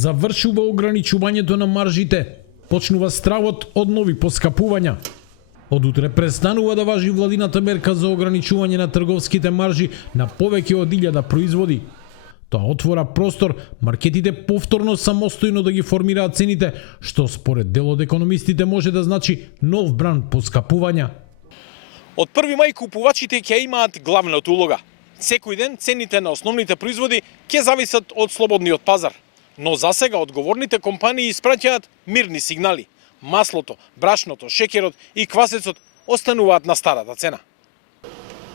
Завршува ограничувањето на маржите, почнува стравот од нови поскапувања. Од утре престанува да важи владината мерка за ограничување на трговските маржи на повеќе од 1000 производи. Тоа отвора простор маркетите повторно самостојно да ги формираат цените, што според дел од економистите може да значи нов бранд поскапувања. Од 1 мај купувачите ќе имаат главната улога. Секој ден цените на основните производи ќе зависат од слободниот пазар. Но засега одговорните компании испраќаат мирни сигнали. Маслото, брашното, шеќерот и квасецот остануваат на старата цена.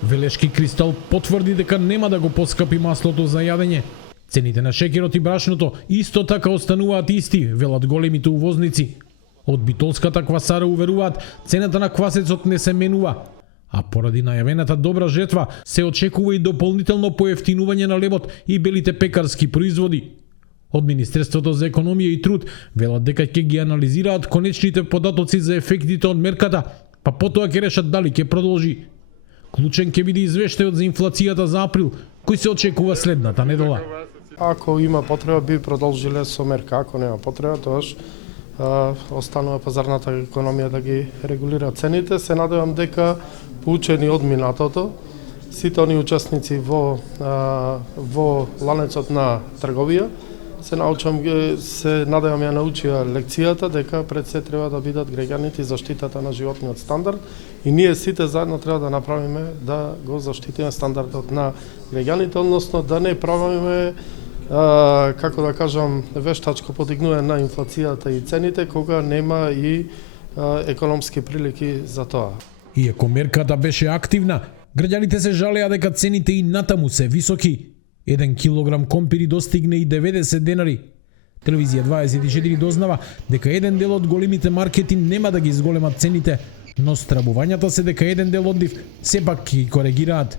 Велешки Кристал потврди дека нема да го поскапи маслото за јадење. Цените на шеќерот и брашното исто така остануваат исти, велат големите увозници. Од битолската квасара уверуваат цената на квасецот не се менува, а поради најавената добра жетва се очекува и дополнително поевтинување на лебот и белите пекарски производи. Од Министерството за економија и труд велат дека ќе ги анализираат конечните податоци за ефектите од мерката, па потоа ќе решат дали ќе продолжи. Клучен ќе биде извештајот за инфлацијата за април, кој се очекува следната недела. Ако има потреба би продолжиле со мерка, ако нема потреба, тоаш останува пазарната економија да ги регулира цените. Се надевам дека поучени од минатото, сите они учесници во ланецот на трговија се надевам ја научија лекцијата дека пред се треба да бидат граѓаните и заштитата на животниот стандард и ние сите заедно треба да направиме да го заштитиме стандардот на граѓаните, односно да не правиме како да кажам вештачко подигнување на инфлацијата и цените кога нема и економски прилики за тоа. Иако мерката беше активна, граѓаните се жалеа дека цените и натаму се високи. 1 килограм компири достигне и 90 денари. Телевизија 24 дознава дека еден дел од големите маркети нема да ги изголемат цените, но стравувањата се дека еден дел од нив сепак ги коригираат.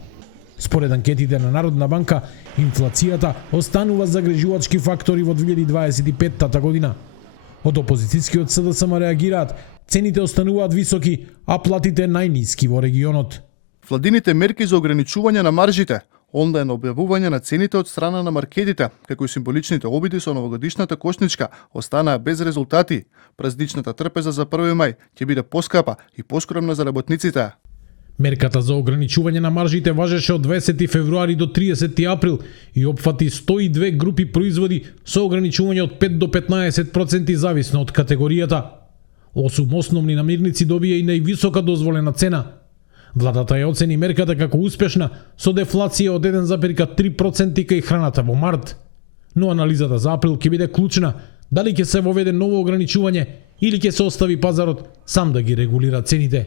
Според анкетите на Народна банка, инфлацијата останува загрижувачки фактори во 2025 година. Од опозицијскиот СДСМ реагираат, цените остануваат високи, а платите најниски во регионот. Владините мерки за ограничување на маржите, онлайн објавување на цените од страна на маркетите, како и символичните обиди со новогодишната кошничка, останаа без резултати. Празничната трпеза за 1 мај ќе биде поскапа и поскромна за работниците. Мерката за ограничување на маржите важеше од 20 февруари до 30 април и опфати 102 групи производи со ограничување од 5 до 15% зависно од категоријата. 8 основни намирници добија и највисока дозволена цена. Владата ја оцени мерката како успешна со дефлација од 1,3% кај храната во март. Но анализата за април ќе биде клучна дали ќе се воведе ново ограничување или ќе се остави пазарот сам да ги регулира цените.